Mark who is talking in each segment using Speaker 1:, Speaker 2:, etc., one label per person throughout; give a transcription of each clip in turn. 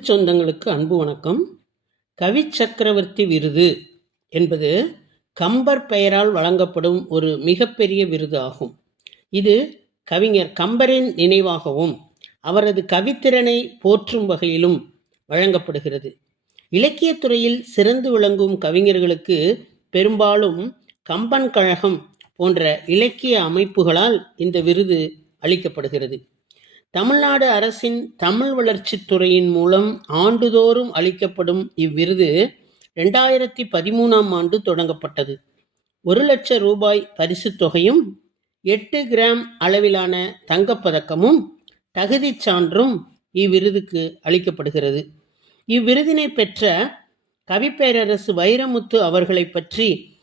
Speaker 1: தமிழ் சொந்தங்களுக்கு அன்பு வணக்கம். கவி சக்கரவர்த்தி விருது என்பது கம்பர் பெயரால் வழங்கப்படும் ஒரு மிகப்பெரிய விருது ஆகும். இது கவிஞர் கம்பரின் நினைவாகவும் அவரது கவித்திறனை போற்றும் வகையிலும் வழங்கப்படுகிறது. இலக்கியத்துறையில் சிறந்து விளங்கும் கவிஞர்களுக்கு பெரும்பாலும் கம்பன் கழகம் போன்ற இலக்கிய அமைப்புகளால் இந்த விருது அளிக்கப்படுகிறது. தமிழ்நாடு அரசின் தமிழ் வளர்ச்சித் துறையின் மூலம் ஆண்டுதோறும் அளிக்கப்படும் இவ்விருது ரெண்டாயிரத்தி பதிமூணாம் ஆண்டு தொடங்கப்பட்டது. ஒரு லட்சம் ரூபாய் பரிசுத் தொகையும் எட்டு கிராம் அளவிலான தங்கப்பதக்கமும் தகுதிச் சான்றும் இவ்விருதுக்கு அளிக்கப்படுகிறது. இவ்விருதினை பெற்ற கவிப்பேரரசு வைரமுத்து அவர்களை பற்றி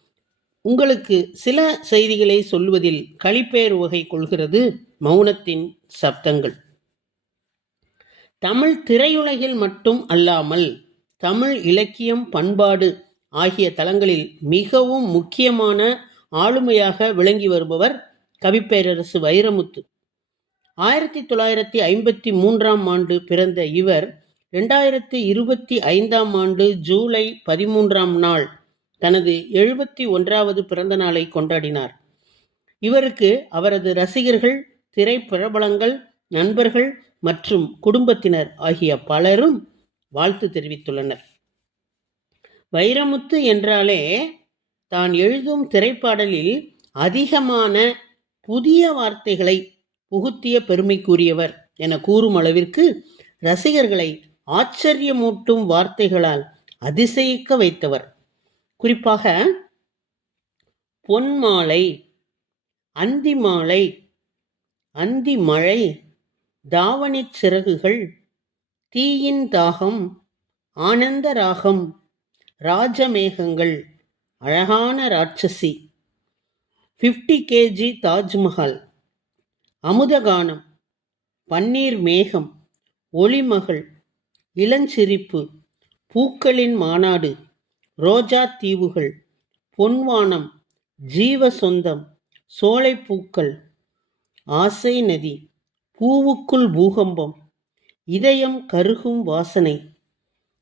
Speaker 1: உங்களுக்கு சில செய்திகளை சொல்வதில் களிப்பேர் வகை கொள்கிறது. மௌனத்தின் சப்தங்கள். தமிழ் திரையுலகில் மட்டும் அல்லாமல் தமிழ் இலக்கியம் பண்பாடு ஆகிய தளங்களில் மிகவும் முக்கியமான ஆளுமையாக விளங்கி வருபவர் கவிப்பேரரசு வைரமுத்து. ஆயிரத்தி தொள்ளாயிரத்தி ஐம்பத்தி மூன்றாம் ஆண்டு பிறந்த இவர் ரெண்டாயிரத்தி இருபத்தி ஐந்தாம் ஆண்டு ஜூலை பதிமூன்றாம் நாள் தனது எழுபத்தி ஒன்றாவது பிறந்த நாளை கொண்டாடினார். இவருக்கு அவரது ரசிகர்கள் திரைப்பிரபலங்கள் நண்பர்கள் மற்றும் குடும்பத்தினர் ஆகிய பலரும் வாழ்த்து தெரிவித்துள்ளனர். வைரமுத்து என்றாலே தான் எழுதும் திரைப்பாடலில் அதிகமான புதிய வார்த்தைகளை புகுத்திய பெருமைக்குரியவர் என கூறும் அளவிற்கு ரசிகர்களை ஆச்சரியமூட்டும் வார்த்தைகளால் அதிசயிக்க வைத்தவர். குறிப்பாக பொன்மாலை அந்தி மாலை அந்தி மழை தாவணிச் சிறகுகள் தீயின் தாகம் ஆனந்த ராகம் ராஜமேகங்கள் அழகான ராட்சசி. ஃபிஃப்டி கேஜி தாஜ்மஹால் அமுதகானம் பன்னீர் மேகம் ஒளிமகள் இளஞ்சிரிப்பு பூக்களின் மாநாடு ரோஜா தீவுகள் பொன்வானம் ஜீவ சொந்தம் சோலைப்பூக்கள் ஆசை நதி பூவுக்குள் பூகம்பம் இதயம் கருகும் வாசனை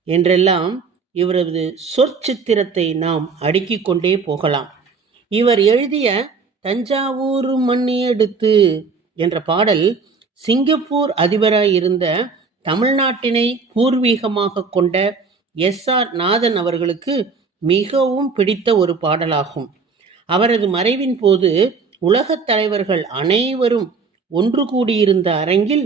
Speaker 1: என்றெல்லாம் இவரது சொற்சித்திரத்தை நாம் அடுக்கிக் கொண்டே போகலாம். இவர் எழுதிய தஞ்சாவூர் மண்ணி எடுத்து என்ற பாடல் சிங்கப்பூர் அதிபராயிருந்த தமிழ்நாட்டினை பூர்வீகமாக கொண்ட எஸ். ஆர். நாதன் அவர்களுக்கு மிகவும் பிடித்த ஒரு பாடலாகும். அவரது மறைவின் போது உலகத் தலைவர்கள் அனைவரும் ஒன்று கூடியிருந்த அரங்கில்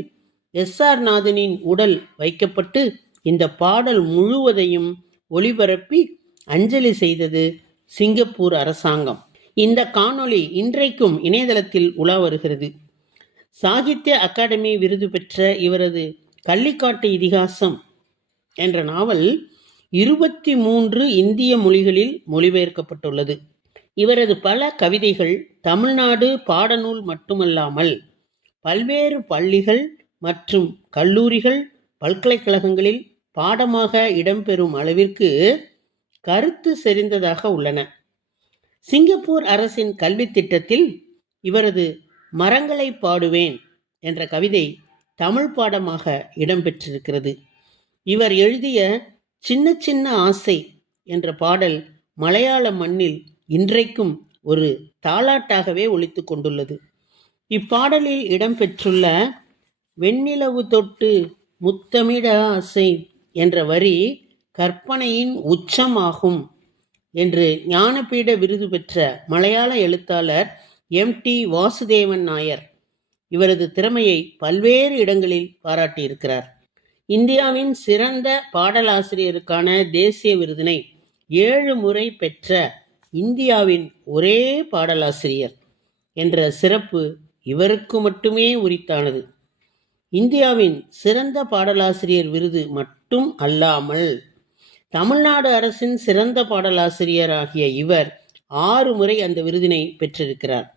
Speaker 1: எஸ். ஆர். நாதனின் உடல் வைக்கப்பட்டு இந்த பாடல் முழுவதையும் ஒளிபரப்பி அஞ்சலி செய்தது சிங்கப்பூர் அரசாங்கம். இந்த காணொளி இன்றைக்கும் இணையதளத்தில் உலா வருகிறது சாகித்ய அகாடமி விருது பெற்ற இவரது கள்ளிக்காட்டு இதிகாசம் என்ற நாவல் இருபத்தி மூன்று இந்திய மொழிகளில் மொழிபெயர்க்கப்பட்டுள்ளது. இவரது பல கவிதைகள் தமிழ்நாடு பாடநூல் மட்டுமல்லாமல் பல்வேறு பள்ளிகள் மற்றும் கல்லூரிகள் பல்கலைக்கழகங்களில் பாடமாக இடம்பெறும் அளவிற்கு கருத்து செறிந்ததாக உள்ளன. சிங்கப்பூர் அரசின் கல்வி திட்டத்தில் இவரது மரங்களை பாடுவேன் என்ற கவிதை தமிழ் பாடமாக இடம்பெற்றிருக்கிறது. இவர் எழுதிய சின்ன சின்ன ஆசை என்ற பாடல் மலையாள மண்ணில் இன்றைக்கும் ஒரு தாலாட்டாகவே ஒழித்து கொண்டுள்ளது. இப்பாடலில் இடம்பெற்றுள்ள வெண்ணிலவு தொட்டு முத்தமிட ஆசை என்ற வரி கற்பனையின் உச்சமாகும் என்று ஞானபீட விருது பெற்ற மலையாள எழுத்தாளர் எம். டி. வாசுதேவன் நாயர் இவரது திறமையை பல்வேறு இடங்களில் பாராட்டியிருக்கிறார். இந்தியாவின் சிறந்த பாடலாசிரியருக்கான தேசிய விருதினை ஏழு முறை பெற்ற இந்தியாவின் ஒரே பாடலாசிரியர் என்ற சிறப்பு இவருக்கு மட்டுமே உரித்தானது. இந்தியாவின் சிறந்த பாடலாசிரியர் விருது மட்டும் அல்லாமல் தமிழ்நாடு அரசின் சிறந்த பாடலாசிரியர் ஆகிய இவர் ஆறு முறை அந்த விருதினை பெற்றிருக்கிறார்.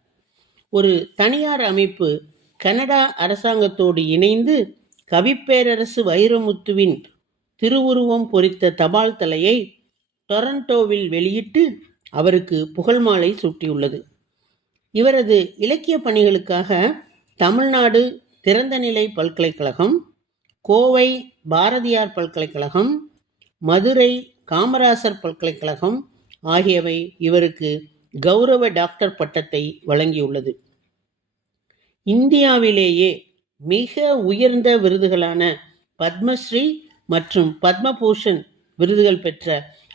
Speaker 1: ஒரு தனியார் அமைப்பு கனடா அரசாங்கத்தோடு இணைந்து கவிப்பேரரசு வைரமுத்துவின் திருவுருவம் பொறித்த தபால் தலையை டொரண்டோவில் வெளியிட்டு அவருக்கு புகழ் மாலை சூட்டியுள்ளது. இவரது இலக்கிய பணிகளுக்காக தமிழ்நாடு திறந்தநிலை பல்கலைக்கழகம் கோவை பாரதியார் பல்கலைக்கழகம் மதுரை காமராசர் பல்கலைக்கழகம் ஆகியவை இவருக்கு கௌரவ டாக்டர் பட்டத்தை வழங்கியுள்ளது. இந்தியாவிலேயே மிக உயர்ந்த விருதுகளான பத்மஸ்ரீ மற்றும் பத்மபூஷன் விருதுகள் பெற்ற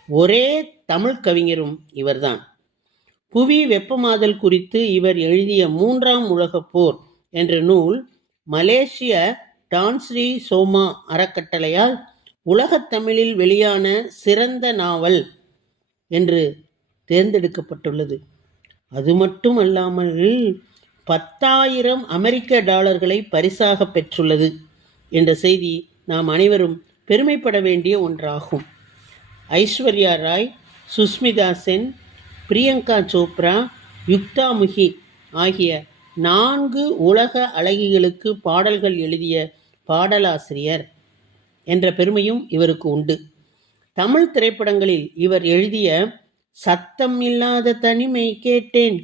Speaker 1: ஒரே தமிழ் கவிஞரும் இவர்தான். புவி வெப்பமாதல் குறித்து இவர் எழுதிய மூன்றாம் உலகப் போர் என்ற நூல் மலேசிய டான்ஸ்ரீ சோமா அறக்கட்டளையால் உலகத் தமிழில் வெளியான சிறந்த நாவல் என்று தேர்ந்தெடுக்கப்பட்டுள்ளது. அது மட்டும் அல்லாமல் பத்தாயிரம் அமெரிக்க டாலர்களை பரிசாக பெற்றுள்ளது என்ற செய்தி நாம் அனைவரும் பெருமைப்பட வேண்டிய ஒன்றாகும். ஐஸ்வர்யா ராய் சுஸ்மிதா சென் பிரியங்கா சோப்ரா யுக்தா முகி ஆகிய நான்கு உலக அழகிகளுக்கு பாடல்கள் எழுதிய பாடலாசிரியர் என்ற பெருமையும் இவருக்கு உண்டு. தமிழ் திரைப்படங்களில் இவர் எழுதிய சத்தம் இல்லாத தனிமை கேட்டேன்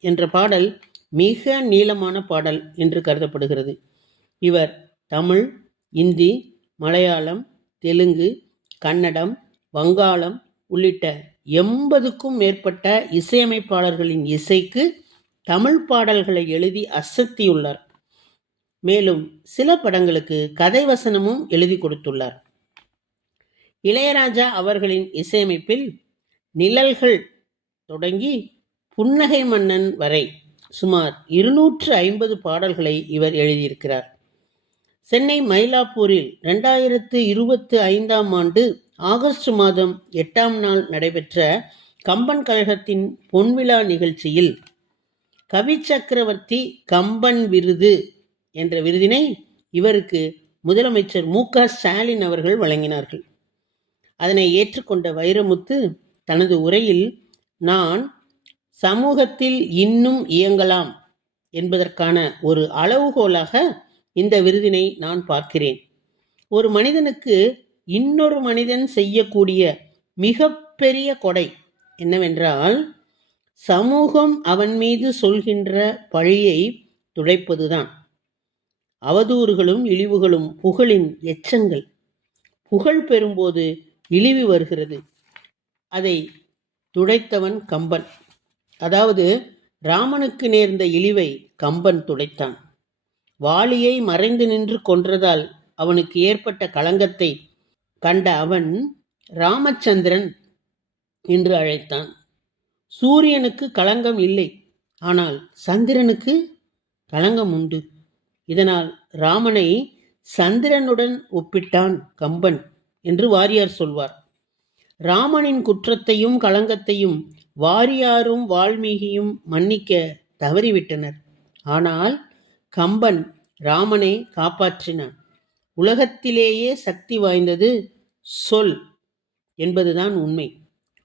Speaker 1: என்ற பாடல் மிக நீளமான பாடல் என்று கருதப்படுகிறது. இவர் தமிழ் இந்தி மலையாளம் தெலுங்கு கன்னடம் வங்காளம் உள்ளிட்ட எண்பதுக்கும் மேற்பட்ட இசையமைப்பாளர்களின் இசைக்கு தமிழ் பாடல்களை எழுதி அசத்தியுள்ளார். மேலும் சில படங்களுக்கு கதை வசனமும் எழுதி கொடுத்துள்ளார். இளையராஜா அவர்களின் இசையமைப்பில் நிழல்கள் தொடங்கி புன்னகை மன்னன் வரை சுமார் இருநூற்று ஐம்பது பாடல்களை இவர் எழுதியிருக்கிறார். சென்னை மயிலாப்பூரில் ரெண்டாயிரத்து இருபத்து ஐந்தாம் ஆண்டு ஆகஸ்ட் மாதம் எட்டாம் நாள் நடைபெற்ற கம்பன் கழகத்தின் பொன்விழா நிகழ்ச்சியில் கவி சக்கரவர்த்தி கம்பன் விருது என்ற விருதினை இவருக்கு முதலமைச்சர் மு க ஸ்டாலின் அவர்கள் வழங்கினார்கள். அதனை ஏற்றுக்கொண்ட வைரமுத்து தனது உரையில் நான் சமூகத்தில் இன்னும் இயங்கலாம் என்பதற்கான ஒரு அளவுகோலாக இந்த விருதினை நான் பார்க்கிறேன். ஒரு மனிதனுக்கு இன்னொரு மனிதன் செய்யக்கூடிய மிக பெரிய கொடை என்னவென்றால் சமூகம் அவன் மீது சொல்கின்ற பழியை துடைப்பதுதான். அவதூறுகளும் இழிவுகளும் புகழின் எச்சங்கள். புகழ் பெறும்போது இழிவு வருகிறது. அதை துடைத்தவன் கம்பன். அதாவது ராமனுக்கு நேர்ந்த இழிவை கம்பன் துடைத்தான். வாளியை மறைந்து நின்று கொன்றதால் அவனுக்கு ஏற்பட்ட களங்கத்தை கண்ட அவன் ராமச்சந்திரன் என்று அழைத்தான். சூரியனுக்கு களங்கம் இல்லை ஆனால் சந்திரனுக்கு களங்கம் உண்டு. இதனால் ராமனை சந்திரனுடன் ஒப்பிட்டான் கம்பன் என்று வாரியார் சொல்வார். ராமனின் குற்றத்தையும் களங்கத்தையும் வாரியாரும் வால்மீகியும் மன்னிக்க தவறிவிட்டனர். ஆனால் கம்பன் ராமனை காப்பாற்றினான். உலகத்திலேயே சக்தி வாய்ந்தது சொல் என்பதுதான் உண்மை.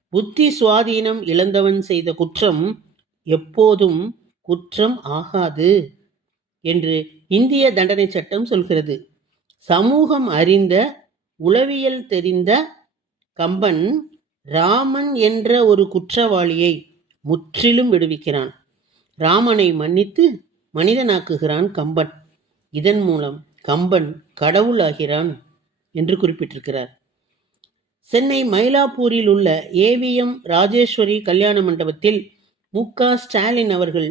Speaker 1: புத்தி சுவாதீனம் இழந்தவன் செய்த குற்றம் எப்போதும் குற்றம் ஆகாது என்று இந்திய தண்டனை சட்டம் சொல்கிறது. சமூகம் அறிந்த உளவியல் தெரிந்த கம்பன் ராமன் என்ற ஒரு குற்றவாளியை முற்றிலும் விடுவிக்கிறான். ராமனை மன்னித்து மனிதனாக்குகிறான் கம்பன். இதன் மூலம் கம்பன் கடவுளாகிறான் என்று குறிப்பிட்டிருக்கிறார். சென்னை மயிலாப்பூரில் உள்ள ஏவிஎம் ராஜேஸ்வரி கல்யாண மண்டபத்தில் மு க ஸ்டாலின் அவர்கள்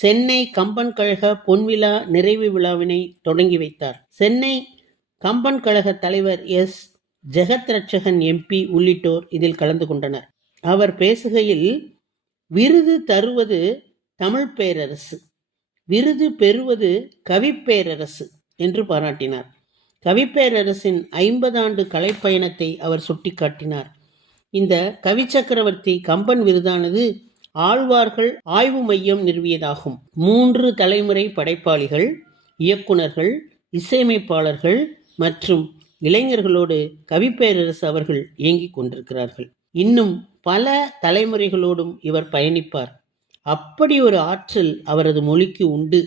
Speaker 1: சென்னை கம்பன் கழக பொன்விழா நிறைவு விழாவினை தொடங்கி வைத்தார். சென்னை கம்பன் கழக தலைவர் எஸ். ஜெகத் ரட்சகன் எம்பி உள்ளிட்டோர் இதில் கலந்து கொண்டனர். அவர் பேசுகையில் விருது தருவது தமிழ் பேரரசு விருது பெறுவது கவிப்பேரரசு என்று பாராட்டினார். கவிப்பேரரசின் ஐம்பது ஆண்டு கலைப்பயணத்தை அவர் சுட்டிக்காட்டினார். இந்த கவி சக்கரவர்த்தி கம்பன் விருதானது ஆழ்வார்கள் ஆய்வு மையம் நிறுவியதாகும். மூன்று தலைமுறை படைப்பாளிகள் இயக்குனர்கள் இசையமைப்பாளர்கள் மற்றும் இளைஞர்களோடு கவிப்பேரரசு அவர்கள் இயங்கிக் கொண்டிருக்கிறார்கள். இன்னும் பல தலைமுறைகளோடும் இவர் பயணிப்பார். அப்படி ஒரு ஆற்றல் அவரது மொழிக்கு உண்டு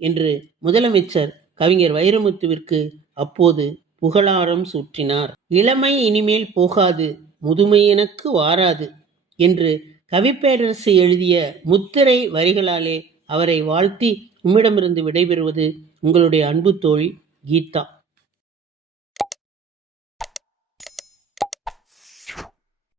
Speaker 1: என்று முதலமைச்சர் கவிஞர் வைரமுத்துவிற்கு அப்போது புகழாரம் சூற்றினார். இளமை இனிமேல் போகாது முதுமை எனக்கு வாராது என்று கவிப்பேரரசு எழுதிய முத்திரை வரிகளாலே அவரை வாழ்த்தி உம்மிடமிருந்து விடைபெறுவது உங்களுடைய அன்பு தோழி கீதா.